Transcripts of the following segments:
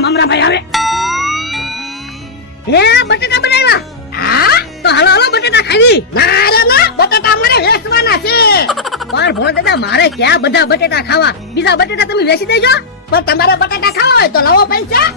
પેલા મમરાભાઈ આવે. હે બટેટા બનાવ્યા? હા તો હાલો હાલો બટેટા ખાવી. ના રે ના, બટેટા મારે વેચવાના છે. પણ ભોળા દાદા મારે ક્યાં બધા બટેટા ખાવા, બીજા બટેટા તમે વેચી દેજો. પણ તમારે બટેટા ખાવા હોય તો લાવો પૈસા.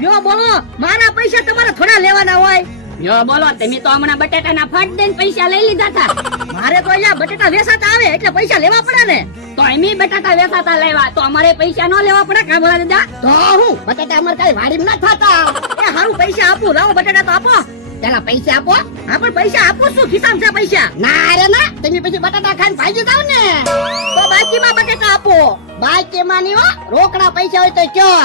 લ્યો બોલો, મારા પૈસા તમારે થોડા લેવાના હોય. જો બોલો, તમે તો હમણાં બટાટાના ફટ દઈને પૈસા લઈ લીધા હતા. મારે તો અહીંયા બટેટા વેચાતા આવે એટલે પૈસા લેવા પડે ને. તો એમ બટાટા વેચાતા લેવા, તો અમારે પૈસા ન લેવા પડે કા ભોળા દાદા? તો હું બટેટા અમારે કઈ વાડીમાં ના થતા. એ હારું પૈસા આપું, લાવો બટેટા તો આપો. પેલા પૈસા આપો. હા પણ પૈસા આપું શું, ખિસ્સામાં છે પૈસા? ના રે ના, તમે પછી બટાટા ખાઈને ભાગી જાવ ને. તો બાકીમાં બટેટા આપો. બાકીમાં નહીં હો, રોકડા પૈસા હોય તો કયો.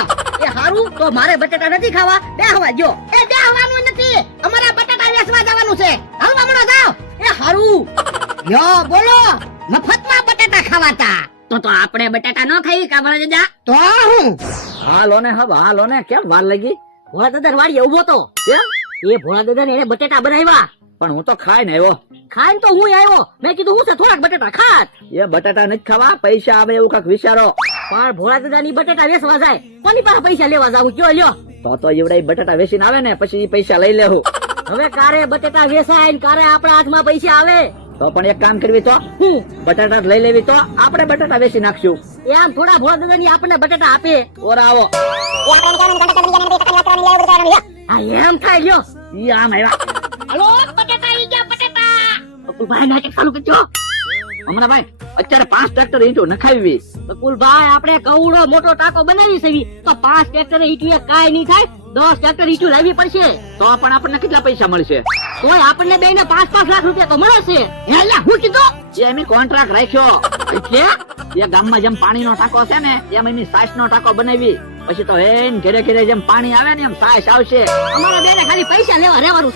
એ હારું, તો મારે બટેટા નથી ખાવા, બેહવા જો. એ બેહવાનું નથી, અમારે બટેટા વેચવા જવાનું છે. હાલવા મળો જાવ. એ હારું. યો બોલો, મફતમાં બટેટા ખાવાતા. તો આપણે બટાટા ન ખાઈએ કા ભોળા દાદા? તો હું હાલો ને હવે હાલો ને, કેમ વાર લાગી? ભોળા દાદા વાડીએ ઉભો તો. કેમ? એ ભોળા દાદા ને એને બટેટા બનાવ્યા. પણ હું તો ખાઈ ને આવ્યો. ખાઈને તો હું આવ્યો, મેં કીધું હું છે થોડાક બટેટા ખાત. એ બટાટા નથી ખાવા, પૈસા આવે એવું કાંઈક વિચારો. પણ ભોળા દાદા ની બટેટા વેચવા જાય, કોની પાસે પૈસા લેવા જાવ કયો લ્યો. તો એવડા બટાટા વેચીને આવે ને પછી ઈ પૈસા લઈ લેવું. હવે કારે બટેટા વેચાય ને કારે આપણા હાથમાં પૈસા આવે. તો પણ એક કામ કરવી તો, હું બટાટા લઈ લેવી તો આપણે બટાટા વેચી નાખશું. એમ થોડા ભોળા દાદા ની આપણને બટેટા આપે. ઓર આવો. હા એમ થાય લ્યો. ઈ આમ આવ્યા. હલો બટેટા ઈ ગયા બટેટા. ભાઈ નાટક ચાલુ કરજો. હમણાં ભાઈ અત્યારે 5 ટ્રેક્ટર ઈંટો નખાવી. બકુલભાઈ આપણે કવડો મોટો ટાંકો બનાવી છે તો 5 ટ્રેક્ટર ઈટુએ કાઈ નહીં થાય. 10 ટ્રેક્ટર ઈટુ લાવવી પડશે. તો પણ આપણને કેટલા પૈસા મળશે? તોય આપણને બેને 5-5 લાખ રૂપિયા તો મળે છે. એટલે હું કીધું એની કોન્ટ્રાક્ટ રાખ્યો. એટલે એ ગામમાં જેમ પાણીનો ટાંકો છે ને એમ એની સાસનો ટાંકો બનાવી. પછી તો ઘરે ઘરે જેમ પાણી આવે ને એમ સાસ આવશે. અમારા બેને ખાલી પૈસા લેવા રહેવાનું